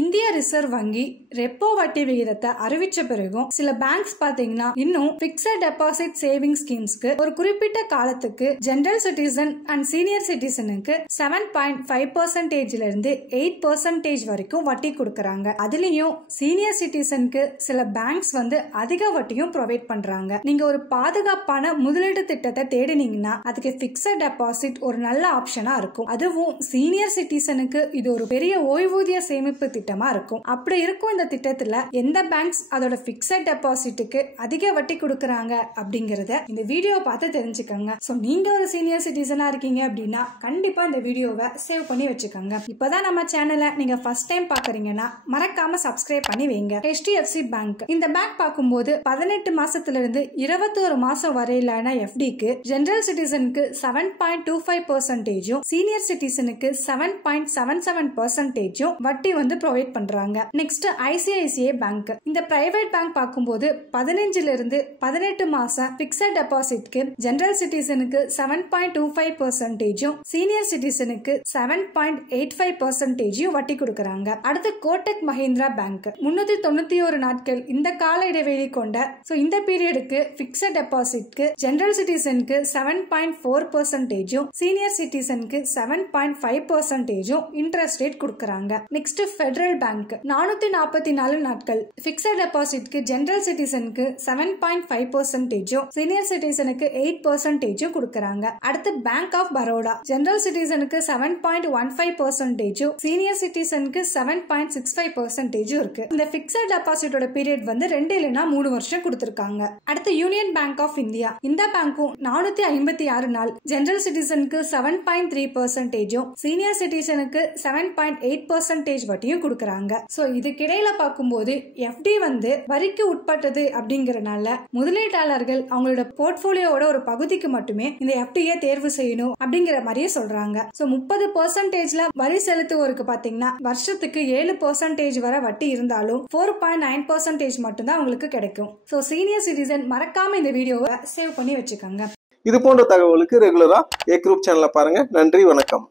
இந்திய ரிசர்வ் வங்கி ரெப்போ வட்டி விகிதத்தை அறிவிச்ச பிறகும் சில பேங்க்ஸ் பாத்தீங்கன்னா இன்னும் பிக்ஸட் டெபாசிட் சேவிங் ஸ்கீம்ஸ்க்கு ஒரு குறிப்பிட்ட காலத்துக்கு ஜெனரல் சிட்டிசன் அண்ட் சீனியர் சிட்டிசனுக்கு 7.5% இருந்து 8% வரைக்கும் வட்டி கொடுக்கறாங்க. அதுலயும் சீனியர் சிட்டிசனுக்கு சில பேங்க்ஸ் அதிக வட்டியும் ப்ரொவைட் பண்றாங்க. நீங்க ஒரு பாதுகாப்பான முதலீடு திட்டத்தை தேடினீங்கன்னா அதுக்கு பிக்ஸட் டெபாசிட் ஒரு நல்ல ஆப்ஷனா இருக்கும். அதுவும் சீனியர் சிட்டிசனுக்கு இது ஒரு பெரிய ஓய்வூதிய சேமிப்பு திட்டமா இருக்கும். அப்படி இருக்கும் இந்த திட்டத்துல எந்த பேங்க்ஸ் அதோட பிக்ஸட் டெபாசிட்டுக்கு அதிக வட்டி கொடுக்கறாங்க அப்படிங்கறத இந்த வீடியோ பார்த்து தெரிஞ்சுக்கோங்க. சோ நீங்க ஒரு சீனியர் சிட்டிசனா இருக்கீங்க அப்படின்னா கண்டிப்பா இந்த வீடியோவை சேவ் பண்ணி வச்சுக்கோங்க. இப்பதான் நம்ம சேனலை நீங்க ஃபர்ஸ்ட் டைம் பாக்குறீங்கன்னா மறக்காம சப்ஸ்கிரைப் பண்ணி வைங்க. HDFC பேங்க் இந்த பேங்க் பார்க்கும்போது 18 மாசத்துல இருந்து 21 மாசம் வரையிலான FDக்கு ஜெனரல் சிட்டிசனுக்கு 7.25%, சீனியர் சிட்டிசனுக்கு 7.77% வட்டி ப்ரொவைட் பண்றாங்க. Next ICICI bank. இந்த பிரைவேட் பேங்க் பார்க்கும்போது 15 இருந்து 18 மாசம் பிக்ஸட் டெபாசிட்க்கு ஜெனரல் சிட்டிசனுக்கு 7.25%, சீனியர் சிட்டிசனுக்கு 7.85% வட்டி கொடுக்கறாங்க. அடுத்து கோட்டக் மஹிந்திரா பேங்க் 391 நாட்கள் இந்த கால இடைவெளி கொண்ட இந்த பீரியடுக்கு பிக்ஸட் டெபாசிட்க்கு ஜெனரல் சிட்டிசனுக்கு 7.4%, சீனியர் சிட்டிசனுக்கு 7.5% இன்ட்ரெஸ்ட் ரேட் கொடுக்கறாங்க. நெக்ஸ்ட் ஃபெடரல் பேங்க் 444 நாட்கள் பிக்ஸட் டெபாசிட்க்கு ஜெனரல் சிட்டிசனுக்கு 7.5%, சீனியர் சிட்டிசனுக்கு 8% கொடுக்கறாங்க. அடுத்து பேங்க் ஆஃப் பரோடா ஜெனரல் சிட்டிசனுக்கு 7.15%, சீனியர் சிட்டிசனுக்கு 7.65% இருக்கு. இந்த பிக்ஸட் டெபாசிட்டோட பீரியட் 2 இல்லனா 3 வருஷம் கொடுத்திருக்காங்க. அடுத்து யூனியன் பேங்க் ஆஃப் இந்தியா. இந்த பேங்க்கும் 456 நாள் ஜெனரல் சிட்டிசனுக்கு 7.3%, சீனியர் சிட்டிசனுக்கு 7.8% வட்டியும் கொடுக்கறாங்க. சோ இதுக்கிடையில பார்க்கும்போது FD வரிக்கு உட்பட்டது அப்படிங்கறனால முதலீட்டாளர்கள் அவங்களோட போர்ட்போலியோட ஒரு பகுதிக்கு மட்டுமே இந்த FDயை தேர்வு செய்யணும் அப்படிங்கிற மாதிரியே சொல்றாங்க. சோ 30% வரி செலுத்துவோருக்கு பாத்தீங்கன்னா வருஷத்துக்கு 7% வரை வட்டி இருந்தாலும் 4.9% மட்டும் தான் உங்களுக்கு கிடைக்கும். சோ சீனியர் சிட்டிசன் மறக்காம இந்த வீடியோவை சேவ் பண்ணி வச்சுக்கோங்க. இது போன்ற தகவலுக்கு ரெகுலரா A Group சேனலை பாருங்க. நன்றி, வணக்கம்.